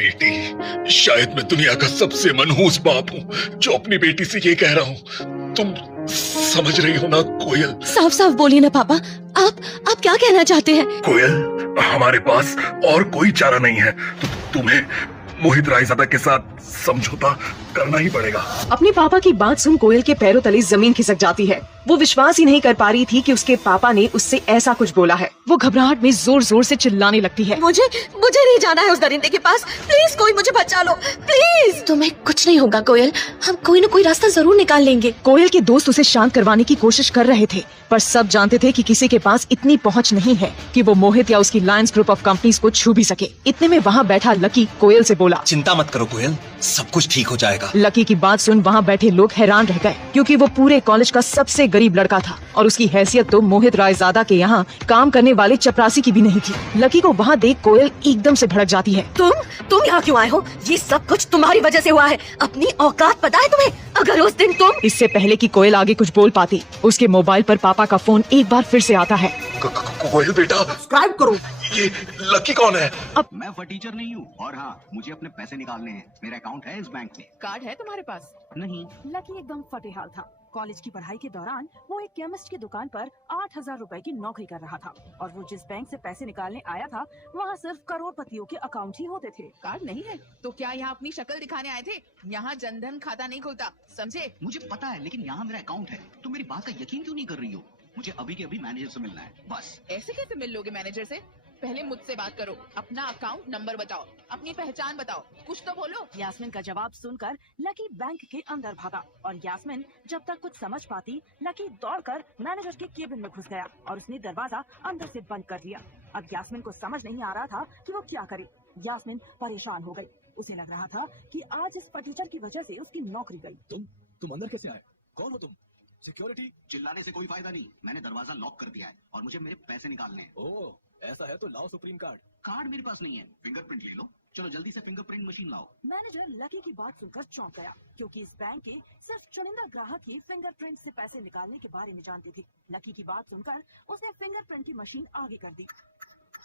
बेटी, शायद मैं दुनिया का सबसे मनहूस बाप हूँ जो अपनी बेटी से ये कह रहा हूँ। तुम समझ रही हो ना कोयल? साफ साफ बोलिए ना पापा, आप क्या कहना चाहते हैं? कोयल, हमारे पास और कोई चारा नहीं है। तुम्हें मोहित रायजादा के साथ समझौता करना ही पड़ेगा। अपने पापा की बात सुन कोयल के पैरों तले जमीन खिसक जाती है। वो विश्वास ही नहीं कर पा रही थी कि उसके पापा ने उससे ऐसा कुछ बोला है। वो घबराहट में जोर जोर से चिल्लाने लगती है। मुझे नहीं जाना है उस दरिंदे के पास। प्लीज कोई मुझे बचा लो, प्लीज। तुम्हें कुछ नहीं होगा कोयल, हम कोई न कोई रास्ता जरूर निकाल लेंगे। कोयल के दोस्त उसे शांत करवाने की कोशिश कर रहे थे, पर सब जानते थे कि किसी के पास इतनी पहुंच नहीं है कि वो मोहित या उसकी लायंस ग्रुप ऑफ कंपनीज को छू भी सके। इतने में वहाँ बैठा लकी कोयल से बोला, चिंता मत करो कोयल, सब कुछ ठीक हो जाएगा। लकी की बात सुन वहाँ बैठे लोग हैरान रह गए, क्योंकि वो पूरे कॉलेज का सबसे गरीब लड़का था और उसकी हैसियत तो मोहित रायजादा के यहाँ काम करने वाले चपरासी की भी नहीं थी। लकी को वहाँ देख कोयल एकदम से भड़क जाती है। तुम यहाँ क्यों आए हो? ये सब कुछ तुम्हारी वजह से हुआ है। अपनी औकात पता है तुम्हें? अगर उस दिन तुम। इससे पहले कि कोयल आगे कुछ बोल पाती, उसके मोबाइल पर पापा का फोन एक बार फिर से आता है। कोयल बेटा, सब्सक्राइब करो। ये लकी कौन है? अब मैं फटीचर नहीं हूँ, और हाँ, मुझे अपने पैसे निकालने हैं। मेरा अकाउंट है इस बैंक में। कार्ड है तुम्हारे पास? नहीं। लकी एकदम फटेहाल था। कॉलेज की पढ़ाई के दौरान वो एक केमिस्ट की दुकान पर 8,000 रुपए की नौकरी कर रहा था और वो जिस बैंक से पैसे निकालने आया था वहाँ सिर्फ करोड़पतियों के अकाउंट ही होते थे। कार्ड नहीं है तो क्या यहाँ अपनी शक्ल दिखाने आए थे? यहाँ जनधन खाता नहीं खुलता, समझे? मुझे पता है, लेकिन यहाँ मेरा अकाउंट है। तुम मेरी बात का यकीन क्यों नहीं कर रही हो? मुझे अभी के अभी मैनेजर से मिलना है, बस। ऐसे कैसे मिल लोगे मैनेजर से? पहले मुझसे बात करो, अपना अकाउंट नंबर बताओ, अपनी पहचान बताओ, कुछ तो बोलो। यास्मीन का जवाब सुनकर लकी बैंक के अंदर भागा और यास्मीन जब तक कुछ समझ पाती, लकी दौड़कर मैनेजर के केबिन में घुस गया और उसने दरवाजा अंदर से बंद कर दिया। अब यास्मीन को समझ नहीं आ रहा था कि वो क्या करे। यास्मीन परेशान हो गई। उसे लग रहा था कि आज इस फटीचर की वजह से उसकी नौकरी गई। तुम अंदर कैसे आए? कौन हो तुम? सिक्योरिटी? चिल्लाने से कोई फायदा नहीं, मैंने दरवाजा लॉक कर दिया है और मुझे मेरे पैसे निकालने हैं। ओह, ऐसा है तो लाओ सुप्रीम कार्ड। कार्ड मेरे पास नहीं है, फिंगरप्रिंट ले लो। चलो जल्दी से फिंगरप्रिंट मशीन लाओ। मैनेजर लकी की बात सुनकर चौंक गया, क्योंकि इस बैंक के सिर्फ चुनिंदा ग्राहक ही फिंगरप्रिंट से पैसे निकालने के बारे में जानते थे। लकी की बात सुनकर उसने फिंगरप्रिंट की मशीन आगे कर दी।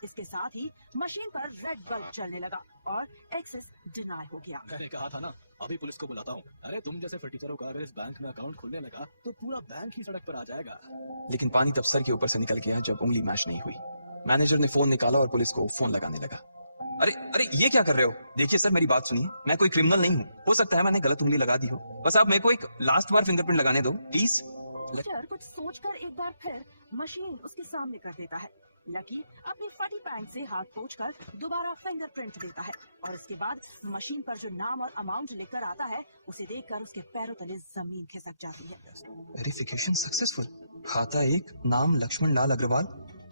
इसके साथ ही मशीन पर रेड बल्ब चलने लगा और एक्सेस डिनाई हो गया। मैंने कहा था ना, अभी पुलिस को बुलाता हूँ। अरे तुम जैसे फटीचरों का अगर इस बैंक में अकाउंट खुलने लगा तो पूरा बैंक ही सड़क पर आ जाएगा। लेकिन पानी तब सर के ऊपर से निकल गया जब उंगली मैच नहीं हुई। मैनेजर ने फोन निकाला और पुलिस को फोन लगाने लगा। अरे ये क्या कर रहे हो? देखिए सर, मेरी बात सुनिए, मैं कोई क्रिमिनल नहीं हूँ। हो सकता है मैंने गलत उंगली लगा दी हो, बस आप मेरे को एक लास्ट बार फिंगरप्रिंट लगाने दो प्लीज। मैनेजर कुछ सोचकर एक बार फिर मशीन उसके सामने कर देता है। लकी अपनी फटी पैंट से हाथ पोंछकर दोबारा फिंगरप्रिंट देता है और इसके बाद मशीन पर जो नाम और अमाउंट लिखकर आता है उसे देखकर उसके पैरों तले जमीन खिसक जाती है। Verification successful. खाता 1, नाम लक्ष्मण लाल अग्रवाल,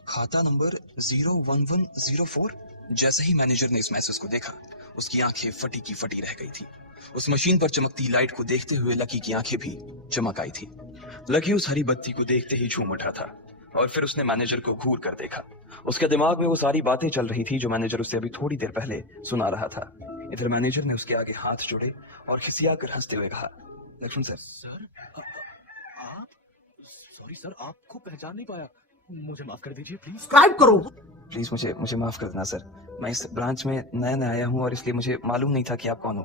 खाता नंबर 01104। जैसे ही मैनेजर ने इस मैसेज को देखा, उसकी आंखें फटी की फटी रह गई थी। उस मशीन पर चमकती लाइट को देखते हुए लकी की आंखें भी चमक आई थी। लकी उस हरी बत्ती को देखते ही झूम उठा था और फिर उसने मैनेजर को घूर कर देखा। उसके दिमाग में वो सारी बातें चल रही थी जो मैनेजर उसे अभी थोड़ी देर पहले सुना रहा था। इधर मैनेजर ने उसके आगे हाथ जोड़े और खिसिया कर हंसते हुए कहा, लक्ष्मण सर, आप? सॉरी सर, आपको पहचान नहीं पाया, मुझे माफ कर दीजिए प्लीज। सब्सक्राइब करो। प्लीज मुझे माफ कर देना सर। मैं इस ब्रांच में नया आया हूँ और इसलिए मुझे मालूम नहीं था कि आप कौन हो।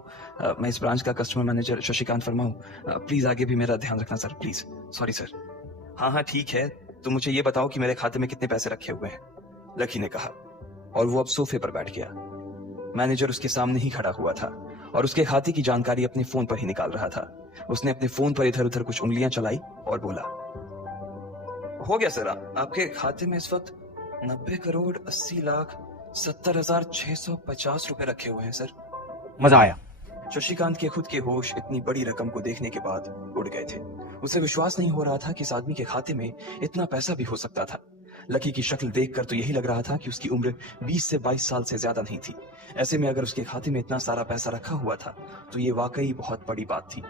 मैं इस ब्रांच का कस्टमर मैनेजर शशिकांत वर्मा हूँ। प्लीज आगे भी मेरा ध्यान रखना सर, प्लीज। Sorry sir. हाँ ठीक है, तो मुझे ये बताओ कि मेरे खाते में कितने पैसे रखे हुए हैं, लकी ने कहा और वो अब सोफे पर बैठ गया। मैनेजर उसके सामने ही खड़ा हुआ था और उसके खाते की जानकारी अपने फोन पर ही निकाल रहा था। उसने अपने फोन पर इधर उधर कुछ उंगलियां चलाई और बोला, हो गया सर, आपके खाते में इस वक्त 90,80,70,650 रुपए रखे हुए हैं सर। मजा आया। शशिकांत के खुद के होश इतनी बड़ी रकम को देखने के बाद उड़ गए थे। उसे विश्वास नहीं हो रहा था कि इस आदमी के खाते में इतना पैसा भी हो सकता था। लकी की शक्ल देखकर तो यही लग रहा था कि उसकी उम्र 20 से 22 साल से ज्यादा नहीं थी। ऐसे में अगर उसके खाते में इतना सारा पैसा रखा हुआ था तो ये वाकई बहुत बड़ी बात थी।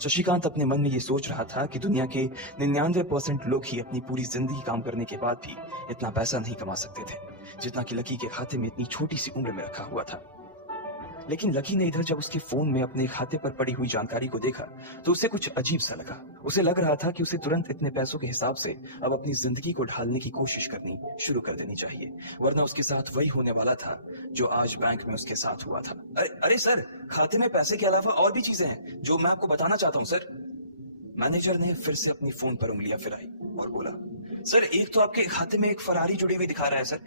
शशिकांत अपने मन में ये सोच रहा था कि दुनिया के 99% लोग ही अपनी पूरी जिंदगी काम करने के बाद भी इतना पैसा नहीं कमा सकते थे जितना कि लकी के खाते में इतनी छोटी सी उम्र में रखा हुआ था। लेकिन लकी ने इधर जब उसके फोन में अपने खाते पर पड़ी हुई जानकारी को देखा तो उसे कुछ अजीब सा लगा। उसे लग रहा था कि उसे तुरंत इतने पैसों के हिसाब से अब अपनी जिंदगी को ढालने की कोशिश करनी शुरू कर देनी चाहिए, वरना उसके साथ वही होने वाला था जो आज बैंक में उसके साथ हुआ था। अरे सर, खाते में पैसे के अलावा और भी चीजें हैं जो मैं आपको बताना चाहता हूँ सर। मैनेजर ने फिर से अपनी फोन पर उंगलियां फिराई और बोला, सर एक तो आपके खाते में एक फरारी जुड़ी हुई दिखा रहा है सर,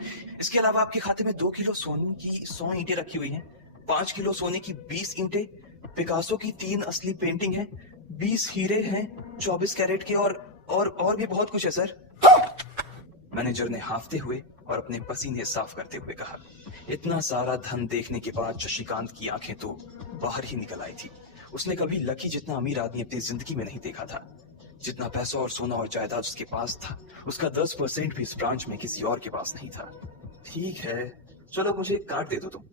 इसके अलावा आपके खाते में 2 किलो सोने की 100 ईंटें रखी हुई हैं, 5 किलो सोने की 20 ईंटें, पिकासो की 3 असली पेंटिंग है, 20 हीरे हैं 24 कैरेट के और भी बहुत कुछ है सर। मैनेजर ने हाफते हुए और अपने पसीने साफ करते हुए कहा। इतना सारा धन देखने के बाद शशिकांत की आंखें तो बाहर ही निकल आई थी। उसने कभी लकी जितना अमीर आदमी अपनी जिंदगी में नहीं देखा था। जितना पैसा और सोना और जायदाद उसके पास था, उसका 10% भी इस ब्रांच में किसी और के पास नहीं था। ठीक है, चलो मुझे कार्ड दे दो तुम।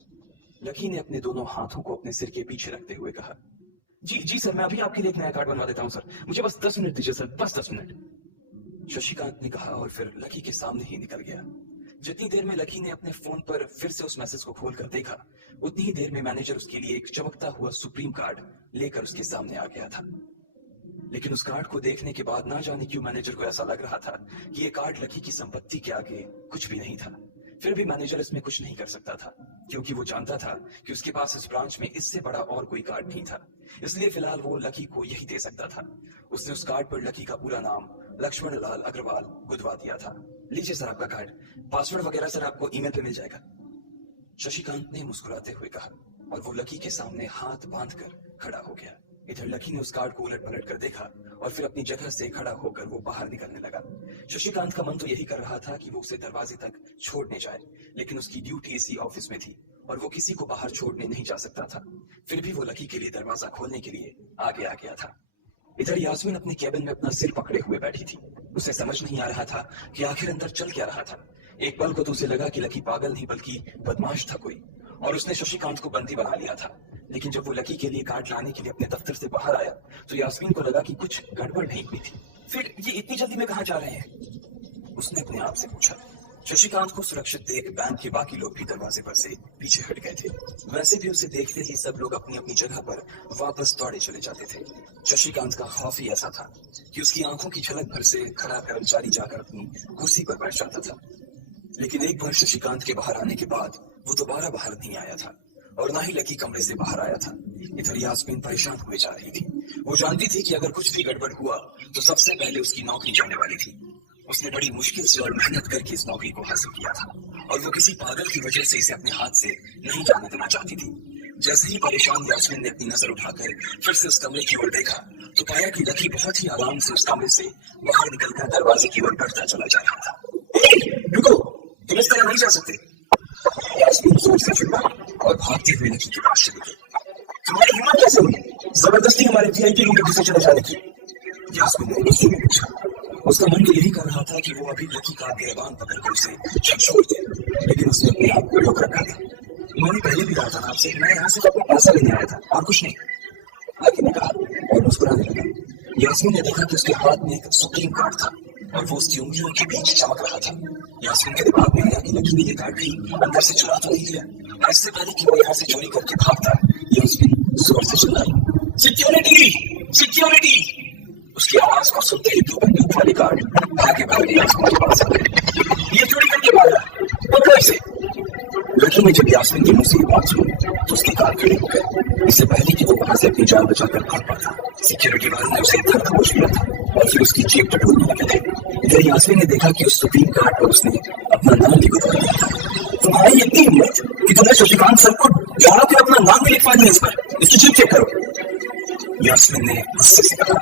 लकी ने अपने दोनों हाथों को अपने सिर के पीछे रखते हुए कहा। जी सर, मैं अभी आपके लिए एक नया कार्ड बनवा देता हूँ सर, मुझे बस 10 मिनट दीजिए सर, बस 10 मिनट। शशिकांत ने कहा और फिर लकी के सामने ही निकल गया। जितनी देर में लकी ने अपने फोन पर फिर से उस मैसेज को खोलकर देखा, उतनी ही देर में मैनेजर उसके लिए एक चमकता हुआ सुप्रीम कार्ड लेकर उसके सामने आ गया था। लेकिन उस कार्ड को देखने के बाद ना जाने क्यों मैनेजर को ऐसा लग रहा था कि ये कार्ड लकी की संपत्ति के आगे कुछ भी नहीं था। फिर भी मैनेजर इसमें कुछ नहीं कर सकता था, क्योंकि वो जानता था कि उसके पास इस ब्रांच में इससे बड़ा और कोई कार्ड नहीं था। इसलिए फिलहाल वो लकी को यही दे सकता था। उसने उस कार्ड पर लकी का पूरा नाम लक्ष्मण लाल अग्रवाल गुदवा दिया था। लीजिए सर आपका कार्ड, पासवर्ड वगैरह सर आपको ईमेल पे मिल जाएगा। शशिकांत ने मुस्कुराते हुए कहा और वो लकी के सामने हाथ बांधकर खड़ा हो गया। इधर लकी ने उस कार्ड को उलट पलट कर देखा और फिर अपनी जगह से खड़ा होकर वो बाहर निकलने लगा। शशिकांत का मन तो यही कर रहा था कि वो उसे दरवाजे तक छोड़ने जाए, लेकिन उसकी ड्यूटी इसी ऑफिस में थी और वो किसी को बाहर छोड़ने नहीं जा सकता था। फिर भी वो लकी के लिए दरवाजा खोलने के लिए आगे आ गया था। इधर यास्मीन अपने केबिन में अपना सिर पकड़े हुए बैठी थी। उसे समझ नहीं आ रहा था कि आखिर अंदर चल क्या रहा था। एक पल को तो उसे लगा कि लकी पागल नहीं बल्कि बदमाश था कोई, और उसने शशिकांत को बंदी बना लिया था। लेकिन जब वो लकी के लिए कार्ड लाने के लिए अपने दफ्तर से बाहर आया तो यास्मीन को लगा कि कुछ गड़बड़ नहीं हुई थी। फिर ये इतनी जल्दी में कहाँ जा रहे हैं, उसने अपने आप से पूछा। शशिकांत को सुरक्षित देख बैंक के बाकी लोग भी दरवाजे पर से पीछे हट गए थे। वैसे भी उसे देखते ही सब लोग अपनी अपनी जगह पर वापस दौड़े चले जाते थे। शशिकांत का खौफ ही ऐसा था कि उसकी आंखों की झलक भर से खड़ा कर्मचारी जाकर अपनी कुर्सी पर बैठ जाता था। लेकिन एक बार शशिकांत के बाहर आने के बाद वो दोबारा बाहर नहीं आया था और ना ही लकी कमरे से बाहर आया था। इधर यास्मीन परेशान हुए जा रही थी। वो जानती थी कि अगर कुछ भी गड़बड़ हुआ तो सबसे पहले उसकी नौकरी जाने वाली थी। उसने बड़ी मुश्किल से और मेहनत करके इस नौकरी को हासिल किया था और वो किसी पागल की वजह से इसे अपने हाथ से नहीं जाने देना चाहती थी। जैसे ही परेशान यास्मीन ने अपनी नजर उठाकर फिर से उस कमरे की ओर देखा तो पाया कि लकी बहुत ही आराम से उस कमरे से बाहर निकलकर दरवाजे की ओर बढ़ता चला जा रहा था। रुको, तुम इस तरह नहीं जा सकते। यास्मीन जोर से चिल्लाई और भागते हुए लकी के पास चली गई। तुम्हारी हिम्मत कैसे हुई जबरदस्ती हमारे वीआईपी रूम में घुसे चले जाने की? यास्मीन ने गुस्से में पूछा। उसका मन यही कर रहा था कि वो अभी लकी का गिरबान पकड़कर उसे छोड़ दे, लेकिन उसने अपने आप को रोक रखा था। मैंने पहले भी कहा था आपसे, मैं यहाँ सिर्फ अपना पैसा लेने आया था और कुछ नहीं, लकी ने कहा और मुस्कुराने लगा। यास्मीन ने देखा कि उसके हाथ में एक सुप्रीम कार्ड था और वो उसकी उंगलियों के बीच चमक रहा था। यास्मीन के दिमाग में आया कि लकी ने ये कार्ड भी अंदर से चुरा तो नहीं लिया। इससे पहले कि वो यहाँ से चोरी करके भागता, यास्मीन जोर से चिल्लाई, सिक्योरिटी सिक्योरिटी। उसकी आवाज को सुनते ही दो बंदूक वाले गार्ड भागे यास्मीन के पास आ गए। ये चोरी करके भागा, पकड़ो इसे। लकी ने जब यास्मीन के मुंह से ये बात सुनी तो उसके कान खड़े हो गए। इससे पहले कि वो वहां से अपनी जान बचाकर भाग पाता, सिक्योरिटी वाले ने उसे धर दबोच लिया था और फिर उसकी जेब टटोलने लगे थे। इधर यास्मीन ने देखा कि उस सुप्रीम कार्ड पर उसने अपना नाम भी गुदवा दिया था। तुम्हारी इतनी हिम्मत कि तुमने शशिकांत सर को जाना फिर अपना नाम भी लिखवा दिया इस पर, इसकी जेब चेक करो। यास्मीन ने गुस्से से कहा।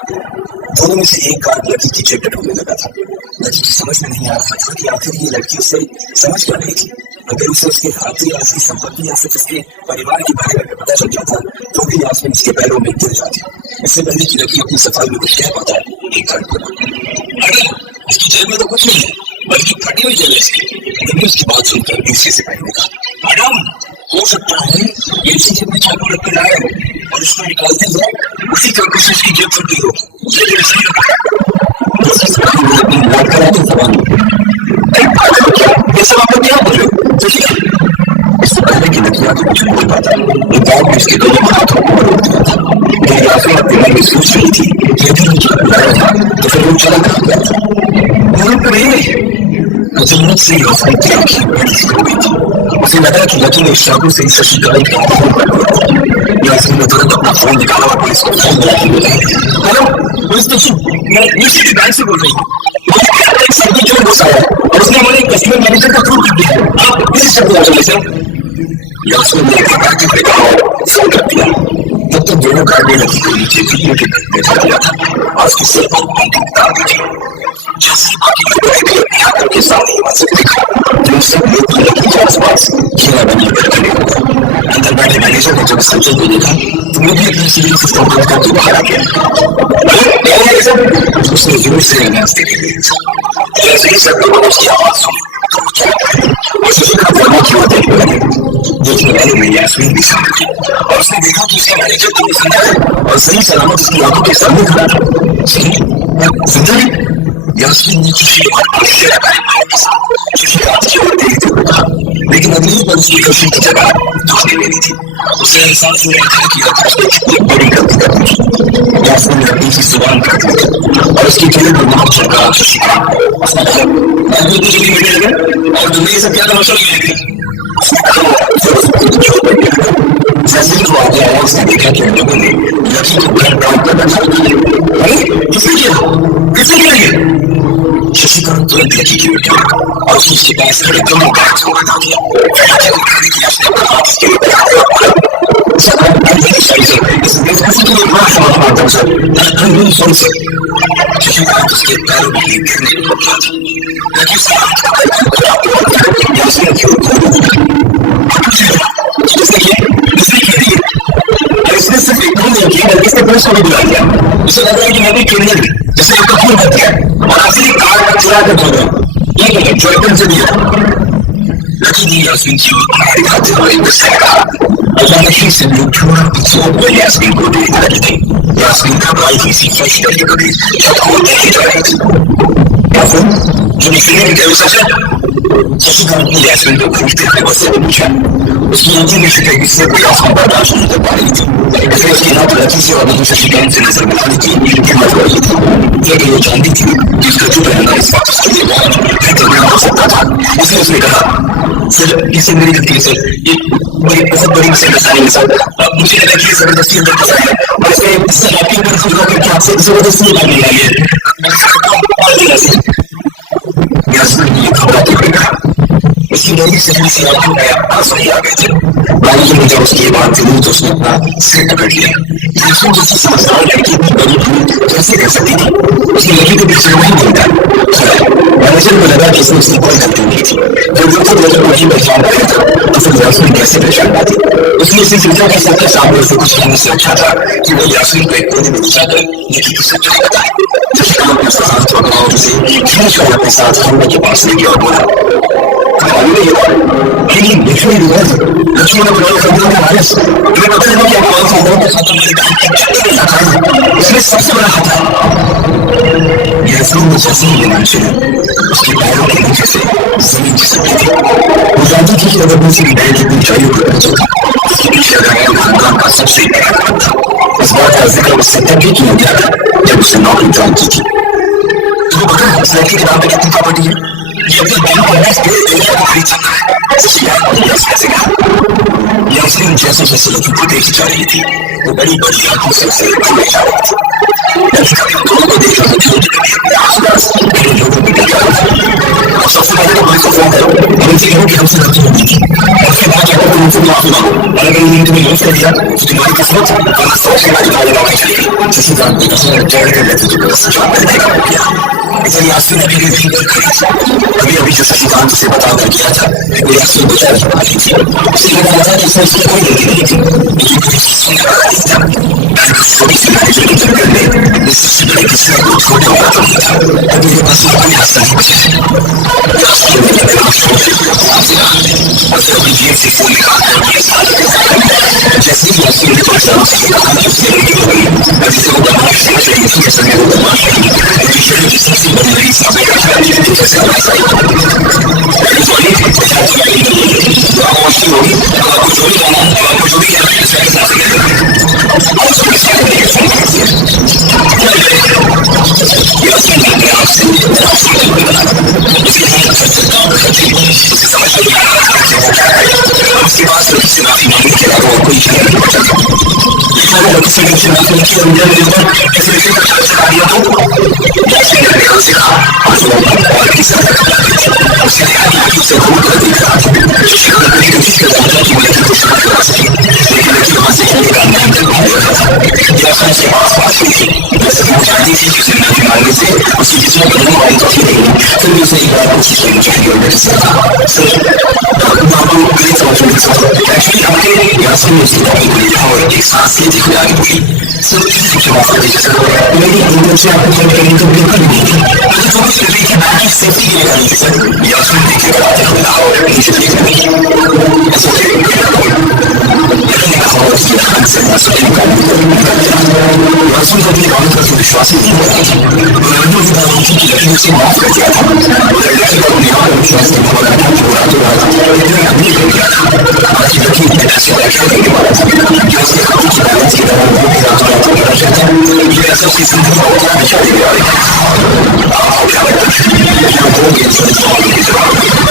दोनों में से एक कार्ड लड़की की जेब टटोलने लगा था। लड़की की समझ में नहीं आ रहा था कि आखिर ये लड़की उससे समझ क्या रही थी। अगर उसे उसके खाते या उसकी संपत्ति या सिर्फ उसके परिवार के बारे में पता चल जाता तो भी यास्मीन उसके पैरों में गिर जाती। इससे पहले कि लड़की अपनी सफाई में कुछ कह पाता, एक कार्ड खोला। अरे इसकी जेब में तो कुछ नहीं है, बल्कि फटी हुई जेब है इसकी। तभी उसकी बात सुनकर दूसरे सिपाही ने कहा, मैडम हो सकता है ये इसी जेब में चाकू रख कर लाया हो और इसको निकालते हुए उसी चाकू से उसकी जेब फटी हो। ये सही रखा। दूसरे सिपाही ने अपनी बात कराते जवान ये सब आप लोग क्या बोल रहे हो? इससे पहले की लकी आंखों कुछ बोल पाता, वो बात भी उसके दोनों हाथों को रोकता था। लेकिन यास्मीन अपने मन में सोच रही थी कि अगर वो चला था तो फिर वो चला कहाँ गया था। वहां पर अचानक से यास्मीन की आंखें बड़ी सी हो गई थी। उसे लगा कि लकी ने इशारों से शशिकांत का फोन कर दिया। यास्मीन ने तुरंत अपना फोन निकाला और पुलिस को फोन किया। हेलो पुलिस स्टेशन, मैं सिटी बैंक से बोल रही हूँ। सर्टिफिकेट घुसा है और उसने हमारे कस्टमर मैनेजर का प्रूफ कर दिया है। आप पुलिस से बोल रहे हैं। यास्मीन ने फोन कर दिया। तब तक दोनों गाड़ी लकी को नीचे वीडियो के बैठा दिया था और उसकी सिर पर पेंटिंग डाल दी थी। जैसे बाकी लोग अपने आंखों के सामने मंजर देखा तो सब लोग लकी के आसपास घेरा बनाकर खड़े हो गए। अंदर बैठे मैनेजर ने जब संजय को देखा तो वो भी अपनी सिविल सिस्टम बंद करके बाहर आ गया। उसने जोर से आवाज दी। जैसे ही सब लोगों ने उसकी आवाज सुनी तो शशिकांत वर्मा की ओर देखने लगे। देखने वाले में यास्मीन भी शामिल थी और उसने देखा कि उसका मैनेजर तो जिंदा है और सही सलामत उसकी आंखों के सामने खड़ा था। सही जिंदा है। यास्मीन ने शशिकांत को शेरा शशिकांत की ओर देखते हुए कहा, लेकिन अगली पल उसकी खुशी की जगह दुख ने लेनी थी। उसे एहसास हुआ था कि उसने कितनी बड़ी गलती कर दी। यास्मीन ने अपनी जुबान काट ली और उसके चेहरे पर बहुत चमका शशिकांत। उसने कहा, मैं भी कुछ नहीं मिलेगा और तुमने ये सब क्या तमाशा किया? जैसे ही वो आगे आया उसने देखा कि उन लोगों ने लकी को गन डाउन करना चालू किया। अरे किसने किया? किसने किया? शशिकांत तुरंत लकी की ओर गया और उसके पास खड़े दोनों गार्ड्स को बता दिया। शशिकांत उसके पैरों में गिरने को लगा था। लकी उसके हाथ का इसने सिर्फ एक नहीं किया बल्कि इसने पुलिस को भी बुला दिया। उसे लग रहा है कि मैं भी क्रिमिनल जिसने आपका खून कर दिया और आखिरी कार्ड चुरा कर छोड़ रहा। एक मिनट जो से दिया। लकी ने यास्मीन की ओर दिखाते हुए गुस्से में कहा, अचानक ही से लोग थोड़ा पीछे हो यास्मीन को देखने लगी थी। यास्मीन घबराई हुई सी फ्रेश करके कभी छत को देखी जा रही थी। जो इसलिए भी कहीं सच है। शशिकांत ने यास्मीन को घूरते हुए गुस्से में पूछा। उसकी आंखें में से कहीं गुस्से को यास्मीन बर्दाश्त नहीं कर पा रही थी। इसलिए उसकी हाथ लकी से और नहीं शशिकांत से नजर मिलाने की हिम्मत हो रही थी। लेकिन वो जानती थी कि उसका चुप रहना इस वक्त उसके लिए बहुत खतरनाक हो सकता था। इसलिए उसने कहा, सर इससे मेरी गलती है सर, ये मेरी बहुत बड़ी मिसअंडरस्टैंडिंग है सर। मुझे लगा कि जबरदस्ती अंदर फंसा है और इसने आपके ऊपर खुद होकर के आपसे जबरदस्ती निकालने आई है। यास्मीन ने घबराते हुए कहा। उसकी नई सहनी से आंखों में आंसू आ गए थे। मैनेजर ने जब उसकी बात सुनी तो उसने अपना सिर पकड़ लिया। यास्मीन जैसी समझदार लड़की इतनी बड़ी भूल कैसे कर सकती थी? उसने लड़की को पीछे नहीं बोलता। मैनेजर को लगा कि इसने उसकी कोई गलती नहीं थी। जब वो खुद लड़की को नहीं पहचान पाया था तो फिर यास्मीन कैसे पहचान पाती? उसने इसे सोचा कि सबके सामने उसे कुछ कहने से अच्छा था कि वो यास्मीन को एक कोने में घुसाकर लड़की को सच्चाई बताए। शशिकांत ने उसका हाथ पकड़ा और उसे खींचकर अपने साथ खंबे के पास ले गया और बोला, लक्ष्मी ने बुलाया खरीदने का वारिस तुम्हें पता है कि कौन सा है इसमें सबसे बड़ा हाथ है। यास्मीन ने जैसे ही ये सुना उसके पैरों के नीचे से जमीन खिसक गई थी। वो जानती थी कि अगर मुझसे बैल की ऊंचाइयों पर पहुंचे उसके पीछे लगाया खानदान का सबसे बड़ा हाथ था। इस बात का जिक्र उससे तब भी किया गया था जब उसे नौकरी ज्वाइन की थी। तुम्हें पता है इस लड़की के नाम पे कितनी प्रॉपर्टी है? ये अपने बैंक को खरीद सकता है। यास्मीन जैसे जैसे लड़की को देखी जा रही थी वो बड़ी बड़ी आंखों से उसे घूरे जा रही थी। लड़की कभी दोनों को देख रही थी, कभी अपने आसपास कई लोगों को देख रहा था। अब सबसे पहले तो पुलिस को फोन करो और उनसे कहो कि हमसे गलती होगी थी। उसके बाद जाकर तुम उनसे माफी मांगो और अगर उन्होंने तुम्हें यूज कर दिया तो तुम्हारी किस्मत वहां सबसे बड़ी वाले नौकरी चलेगी। शशिकांत ने कसम चढ़ कर लेते तो बस जवाब देने का हो गया। इसलिए यास्मीन अभी भी नहीं कर खड़ी थी। अभी अभी जो शशिकांत उसे बताकर किया था वो यास्मीन को चढ़ रही थी। उसे लग रहा था कि इसमें उसकी कोई गलती नहीं थी, लेकिन कुछ सुनने वाला नहीं था। छोटी सी मैनेजर के चक्कर में इस सबसे बड़े किस्से को छोटे होगा तो नहीं था। अब मेरे पास कोई रास्ता नहीं बचा है। यास्मीन ने मेरा और फिर अभी ये से फोन निकाल कर जैसे ही यास्मीन ने थोड़ा सा उसे कहा उससे रेडी हो गई और जिसे वो दमाश से चली थी जैसे मैं वो दमाश टीचर की सबसे बड़ी बड़ी सामने का था जैसे हमारे साथ सॉरी आपको जो भी कहना है आपको जो भी कहना है इसके साथ और उसके साथ यास्मीन ने अपने आप से उसके साथ अच्छा काम करती उसे समझ नहीं आ रहा था कि वो क्या है उसके पास लड़की से माफी मांगने के अलावा कोई चीज नहीं बचा था लेकिन अगर लड़की से माफी की अंदर मेरे ऊपर ऐसे लड़के का खर्च चढ़ा दिया तो यास्मीन ने अपने से कहा और वो और किसी तरह का उसने कहा कि लड़की उसे दूर कर देगा शशिका लड़की कोशिश कर रहा था कि वो लड़की को शांत करा सके लेकिन लड़की वहां से जाने का नहीं कर पा रहा था यास्मीन से पास हुई थी वैसे वो जानती थी कि उसे माफी मांगने से उसकी जितना बनने वाली काफी नहीं फिर भी उसे एक बार कोशिश करनी चाहिए और लड़की से कहा सर आपको गलत समझ रहे सर एक्चुअली हमने यास्मीन ने उसकी कॉपी को लिया और एक सांस लेते हुए आगे बढ़ी सर प्लीज मुझे माफ कर दीजिए सर मेरी इंटर से आपको कॉल करने को बिल्कुल नहीं थी मुझे जो कुछ कर रही थी बैंक की सेफ्टी के लिए करनी थी सर यास्मीन देखे कराते हुए कहा और नीचे देख रही ऐसा लेकिन कहा उसके हाथ से यास्मीन का यास्मीन को अपनी बात पर विश्वास ही नहीं हो रहा था लड़की बता रही थी कि लड़की उसे माफ कर दिया था लड़की को अपने आप पर विश्वास नहीं हो रहा था जो रहा तो रहा था इतना अभी कर दिया था बाकी लड़की इतने ऐसे एक्शन करने वाला था कि उसके हाथों की बैलेंस की तरह वो भी रात रात को रह जाता ये ऐसा उसकी जिंदगी को क्या दिशा दे रहा है आपको क्या लगता है कि वो